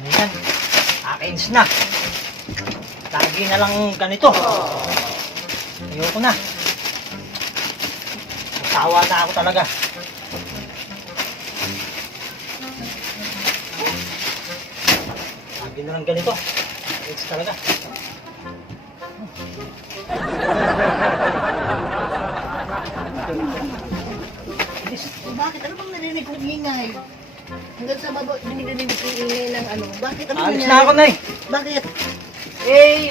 Ayan. Akins na. Lagi na lang ganito. Ayoko na. Sawa na ako talaga. Lagi na lang ganito. Akins talaga. Bakit? Ano bang narinig kong ingay? Hanggang sa baba, dinidinig kong ingay ng ano. Bakit? Ano Alis na ako, Nay. Bakit? Eh,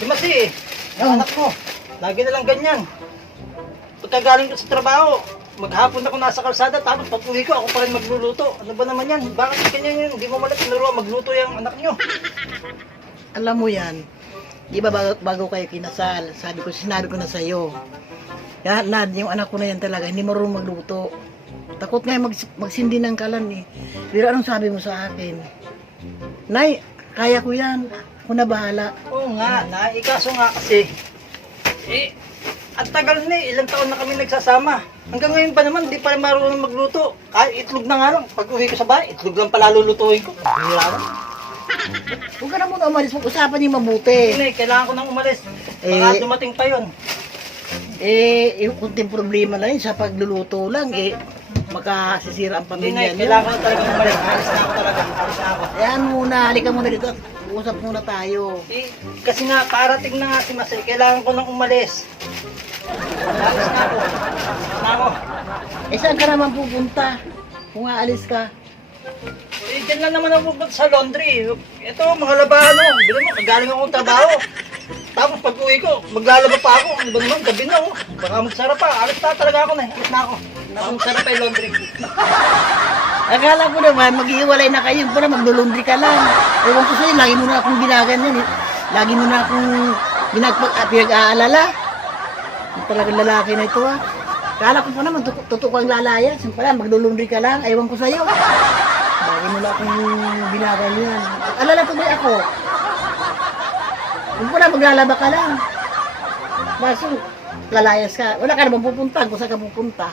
di masi eh. Oh. Anak mo. Lagi na lang ganyan. Pagkagaling ko sa trabaho, maghapon ako nasa kalsada, tapos pag uwi ko, ako pa rin magluluto. Ano ba naman yan? Bakit ganyan yun? Hindi mo malat tinuro magluto yung anak nyo. Alam mo yan, di ba bago kayo kinasal, sinabi ko na sa'yo. Yan, Nad, yung anak ko na yan talaga, hindi marunong magluto. Takot nga magsindi ng kalan eh. Pero anong sabi mo sa akin? Nay, kaya ko yan. Ako na bahala. Oo nga, Nay. Ikaso nga kasi, ang tagal na eh. Ilang taon na kami nagsasama. Hanggang ngayon pa naman, hindi pa rin marunong magluto. Kahit itlog na nga lang. Pag uwi ko sa bahay, itlog lang pala lulutuin ko. Hira na. Huwag ka na muna umalis, mag-usapan niyo mabuti. Nay, kailangan ko nang umalis. Baka dumating pa yun. Yung kunting problema lang yun, sa pagluluto lang, makasisira ang Hindi, pamilya Nay. niyo. Kailangan ko na talaga umalis. Alis na ako talaga. Alis na ako. Ayan muna, halika muna dito. Usap muna tayo. Kasi nga, parating na nga si Masay. Kailangan ko nang umalis. Alis na ako. Alis na ako. Saan ka naman pupunta? Kung aalis ka. Diyan lang naman ako pupunta sa laundry. Ito, mga labahan mo. Bilo mo, kagaling akong trabaho. Tapos pag uwi ko, maglalaba pa ako. Ano ba naman, gabi na oh. Baka magsara pa. Alis na talaga ako na. Alis na ako. Magsara pa yung laundry. Akala ko naman, mag-iwalay na kayo. Para maglulundri ka lang. Ewan ko sa'yo, lagi mo na akong ginaganyan eh. Lagi mo na akong pinag-aalala. Talagang lalaki na ito ah. Akala ko pa naman, tutok kang lalayas. Yung pala, maglulundri ka lang. Ewan ko sa'yo. Lagi mo na akong ginaganyan. Alala ko ba ako? Yung pala, maglalaba ka lang. Baso, lalayas ka. Wala ka naman pupunta. Kung saan ka pupunta.